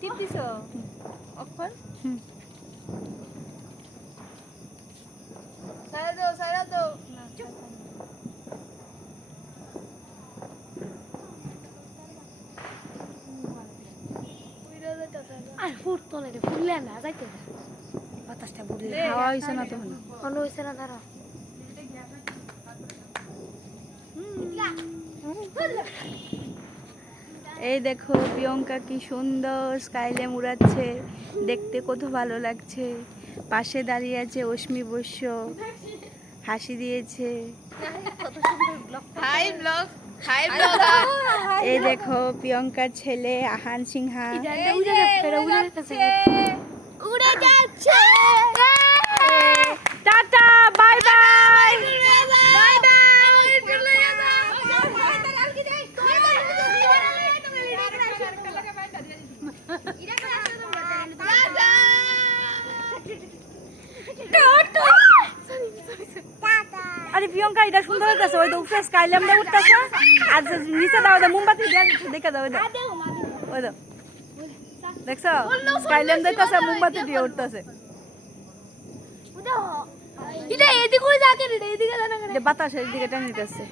টিপ দিছো অক্ষর সাইরা দাও আর ফুট তোলে রে ফুললে না যাইতে না বাতাসটা বুড়লে হাওয়া হইছে না তখন অন্য হইছে না ধরো এই দেখো প্রিয়ঙ্কা কি সুন্দর স্কাইল্যাম উড়াচ্ছে, দেখতে কত ভালো লাগছে। পাশে দাঁড়িয়ে আছে অশ্মি বৈশ্য, হাসি দিয়েছে। হাই ব্লগ হাই ব্লগার এই দেখো প্রিয়ঙ্কার ছেলে আহান সিংহা। উড়ে যাচ্ছে টাটা বাই বাই। আরে প্রিয়ঙ্কা এটা সুন্দর লাগতেছে, ওই তো উপরে স্কাইল্যামটা উঠতেছে আর নিচে দাও মোমবাতি দেখে দাও, ওই দাও দেখছো স্কাইল্যাম দেখতেছে মোমবাতি দিয়ে উঠতেছে। এটা এদিকে যাকে রে এদিকে জানা বাতাস এদিকে টানিতেছে।